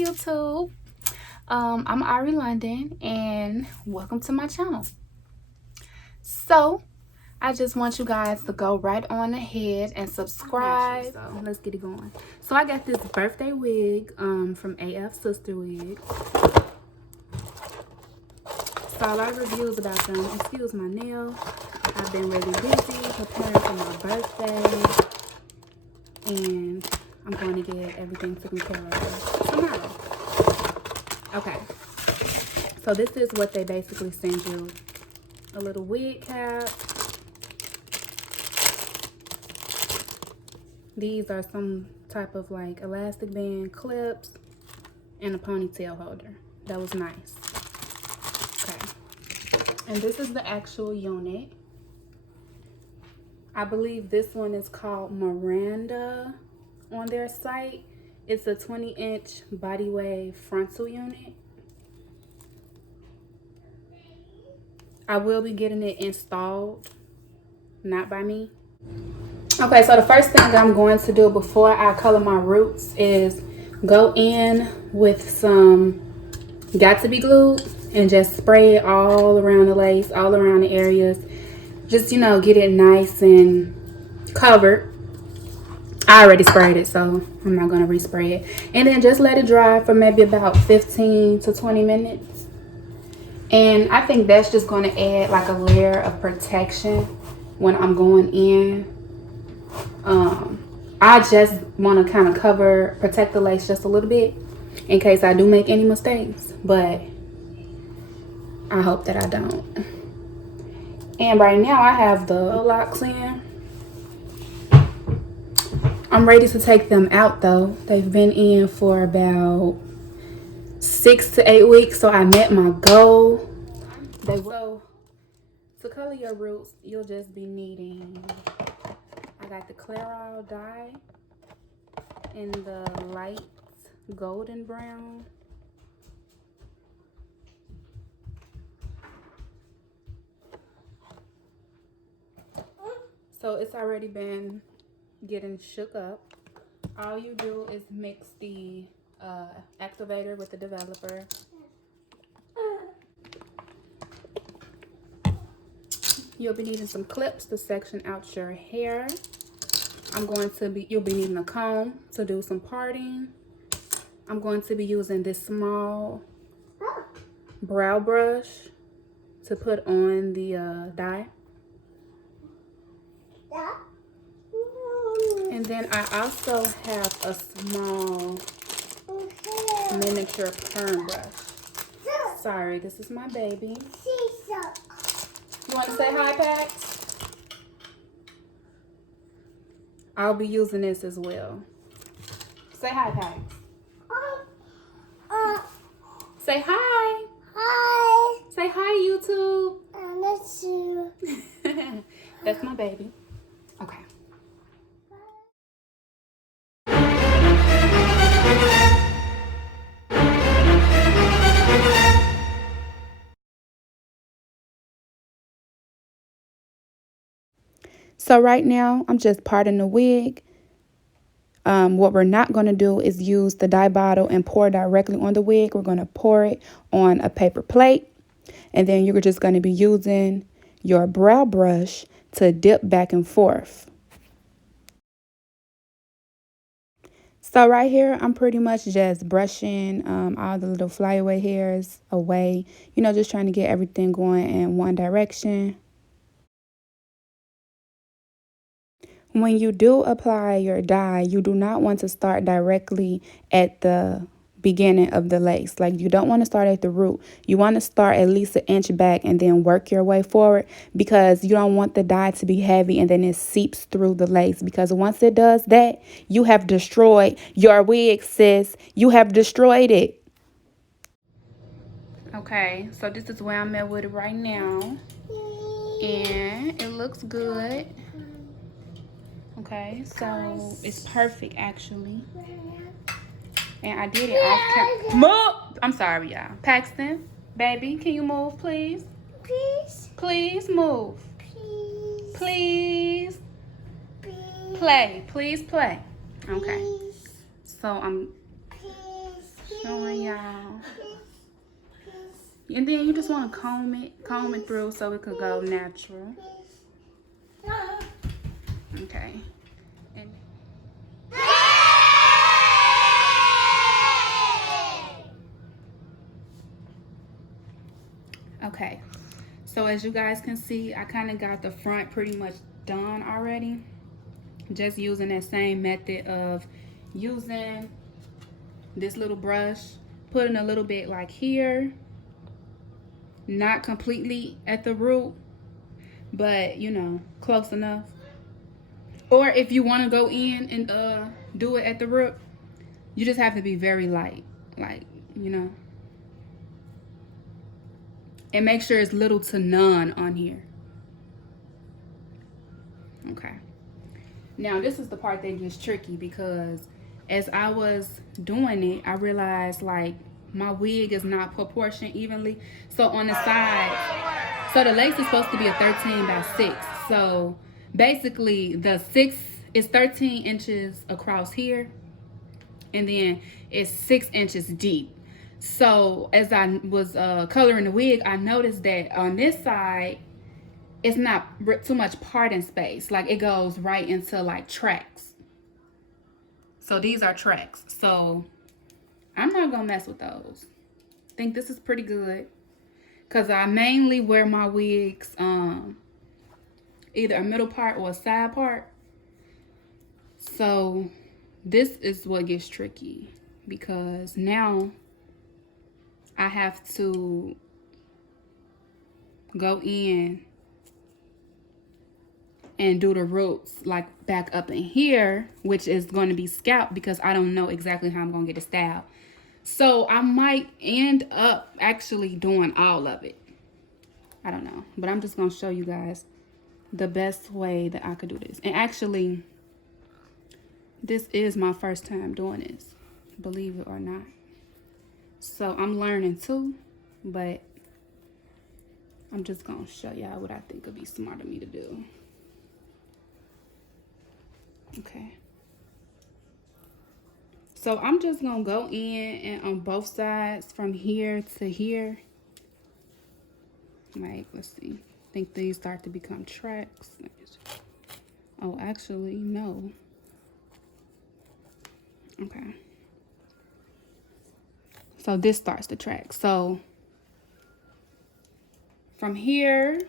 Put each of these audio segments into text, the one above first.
YouTube. I'm Ari London and welcome to my channel. So I just want you guys to go right on ahead and subscribe. So let's get it going. So I got this birthday wig from AF Sister Wig. Saw a lot of reviews about them. Excuse my nail. I've been really busy preparing for my birthday and I'm going to get everything taken care of tomorrow. Okay, so this is what they basically send you. A little wig cap. These are some type of like elastic band clips and a ponytail holder. That was nice. Okay, and this is the actual unit. I believe this one is called Miranda on their site. It's a 20-inch body wave frontal unit. I will be getting it installed, not by me. Okay, so the first thing I'm going to do before I color my roots is go in with some Got to Be Glued and just spray it all around the lace, all around the areas. Just, you know, get it nice and covered. I already sprayed it, so I'm not going to respray it. And then just let it dry for maybe about 15 to 20 minutes. And I think that's just going to add like a layer of protection when I'm going in. I just want to kind of protect the lace just a little bit in case I do make any mistakes. But I hope that I don't. And right now I have the locks in. I'm ready to take them out though. They've been in for about 6 to 8 weeks, so I met my goal. So to color your roots, you'll just be needing, I got the Clairol dye in the light golden brown. So it's already been getting shook up. All you do is mix the activator with the developer. You'll be needing some clips to section out your hair. You'll be needing a comb to do some parting. I'm going to be using this small brow brush to put on the dye. And then I also have a small miniature perm brush. Sorry, this is my baby. You want to say hi, Pax? I'll be using this as well. Say hi, Pax. Say hi. Hi. Say hi, YouTube. That's you. That's my baby. Okay. So right now, I'm just parting the wig. What we're not going to do is use the dye bottle and pour directly on the wig. We're going to pour it on a paper plate. And then you're just going to be using your brow brush to dip back and forth. So right here, I'm pretty much just brushing all the little flyaway hairs away. You know, just trying to get everything going in one direction. When you do apply your dye, you do not want to start directly at the beginning of the lace. Like, you don't want to start at the root. You want to start at least an inch back and then work your way forward, because you don't want the dye to be heavy and then it seeps through the lace, because once it does that, you have destroyed your wig, sis. You have destroyed it. Okay, so this is where I'm at with it right now, and it looks good. Okay, so it's perfect actually. And I did it off camera. Move! I'm sorry, y'all. Paxton, baby, can you move, please? Please. Please move. Please. Please. Play. Please play. Okay. So I'm on, y'all. And then you just want to comb it through so it could go natural. Okay. And okay. So as you guys can see, I kind of got the front pretty much done already. Just using that same method of using this little brush, putting a little bit like here, not completely at the root, but you know, close enough. Or if you want to go in and do it at the root, you just have to be very light, like, you know, and make sure it's little to none on here. Okay. Now this is the part that gets tricky, because as I was doing it, I realized like my wig is not proportioned evenly. So on the side, so the lace is supposed to be a 13 by 6. So basically the 6 is 13 inches across here, and then it's 6 inches deep. So as I was coloring the wig, I noticed that on this side, it's not too much parting space. Like it goes right into like tracks. So these are tracks. So I'm not gonna mess with those. I think this is pretty good, because I mainly wear my wigs either a middle part or a side part. So this is what gets tricky, because now I have to go in and do the roots like back up in here, which is going to be scalp, because I don't know exactly how I'm going to get it styled. So I might end up actually doing all of it. I don't know, but I'm just going to show you guys the best way that I could do this. And actually, this is my first time doing this, believe it or not. So I'm learning too, but I'm just going to show y'all what I think would be smart of me to do. Okay. So I'm just going to go in and on both sides from here to here. Like, let's see. I think these start to become tracks. Oh, actually, no. Okay. So this starts the track. So from here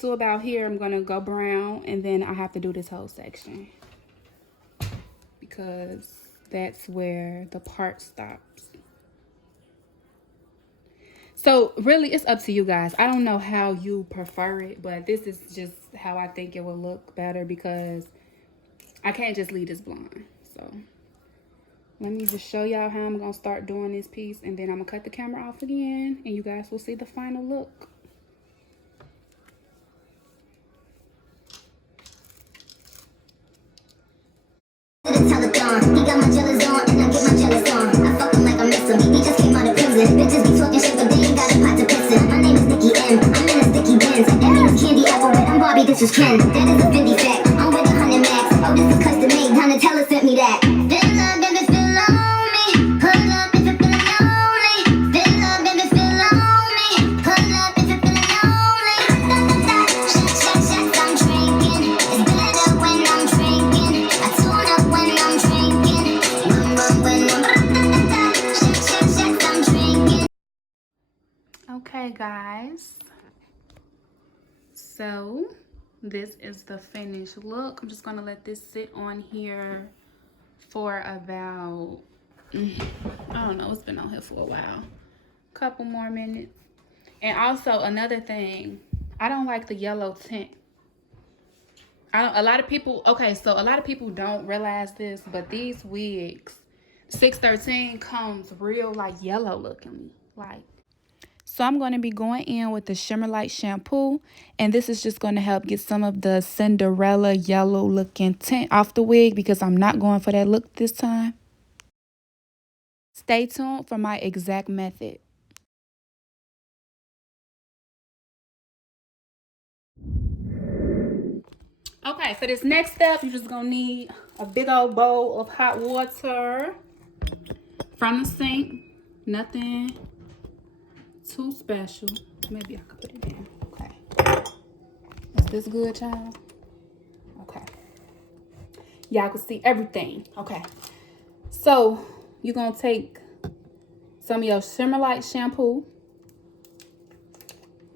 to about here, I'm going to go brown, and then I have to do this whole section, because that's where the part stops. So really, it's up to you guys. I don't know how you prefer it, but this is just how I think it will look better, because I can't just leave this blonde. So let me just show y'all how I'm going to start doing this piece, and then I'm going to cut the camera off again, and you guys will see the final look. He got my jealous on, and I get my jealous on. I fuck him like I miss him. He just came out of prison. Bitches be talking shit, but they ain't got a pot to piss in. My name is Nicki M. I'm in a sticky Benz. That name is Candy Apple, but I'm Barbie. This is Ken. That is a Fendi fact. I'm with 100 max. Oh, this is custom made. Donatella sent me that. Feel up, baby, feel on me. Pull up if you're feeling lonely. Feel up, baby, feel on me. Pull up if you're feeling lonely. Shots, I'm drinking. It's better when I'm drinking. I tune up when I'm drinking. When I'm drinking. Okay, guys. So this is the finished look. I'm just going to let this sit on here for about, I don't know, it's been on here for a while. Couple more minutes. And also another thing, I don't like the yellow tint. A lot of people don't realize this, but these wigs, 613 comes real like yellow looking, like. So I'm going to be going in with the Shimmer Light shampoo, and this is just going to help get some of the Cinderella yellow looking tint off the wig, because I'm not going for that look this time. Stay tuned for my exact method. Okay, for this next step, you're just going to need a big old bowl of hot water from the sink. Nothing too special. Maybe I could put it down. Okay. Is this good, child? Okay. Y'all can see everything. Okay. So you're gonna take some of your Shimmer Light shampoo.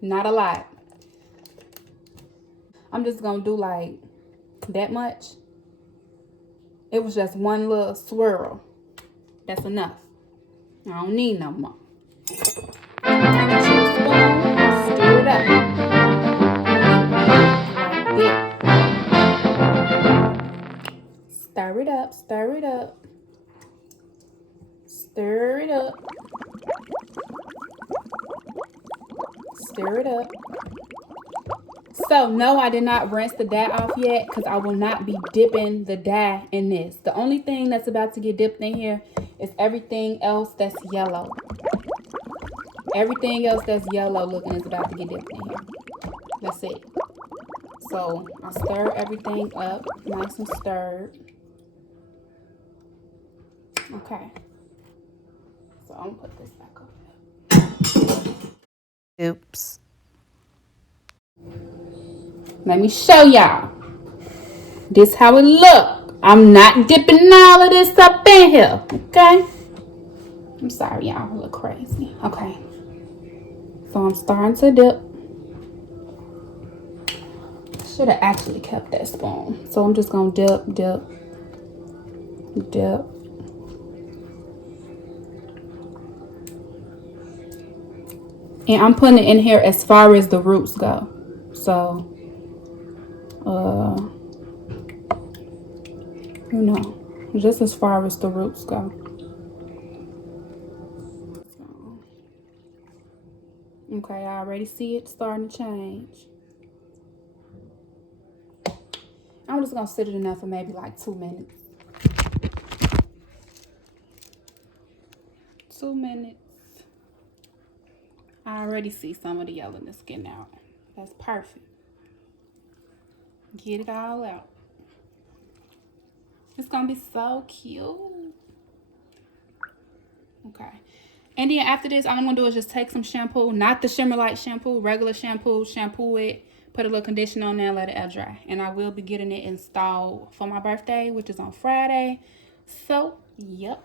Not a lot. I'm just gonna do like that much. It was just one little swirl. That's enough. I don't need no more. Stir it up. Stir it up, stir it up. Stir it up. Stir it up. So, no, I did not rinse the dye off yet because I will not be dipping the dye in this. The only thing that's about to get dipped in here is everything else that's yellow. Everything else that's yellow looking is about to get dipped in here. That's it. So, I stir everything up nice and stirred. Okay. So, I'm going to put this back up. Oops. Let me show y'all. This how it look. I'm not dipping all of this up in here. Okay? I'm sorry, y'all. I look crazy. Okay. So I'm starting to dip. Should have actually kept that spoon. So I'm just going to dip, dip, dip. And I'm putting it in here as far as the roots go. So, you know, just as far as the roots go. Okay, I already see it starting to change. I'm just going to sit it in there for maybe like 2 minutes. 2 minutes. I already see some of the yellowness getting out. That's perfect. Get it all out. It's going to be so cute. Okay. And then after this, all I'm going to do is just take some shampoo. Not the Shimmer Light shampoo. Regular shampoo. Shampoo it. Put a little conditioner on there. Let it air dry. And I will be getting it installed for my birthday, which is on Friday. So, yep.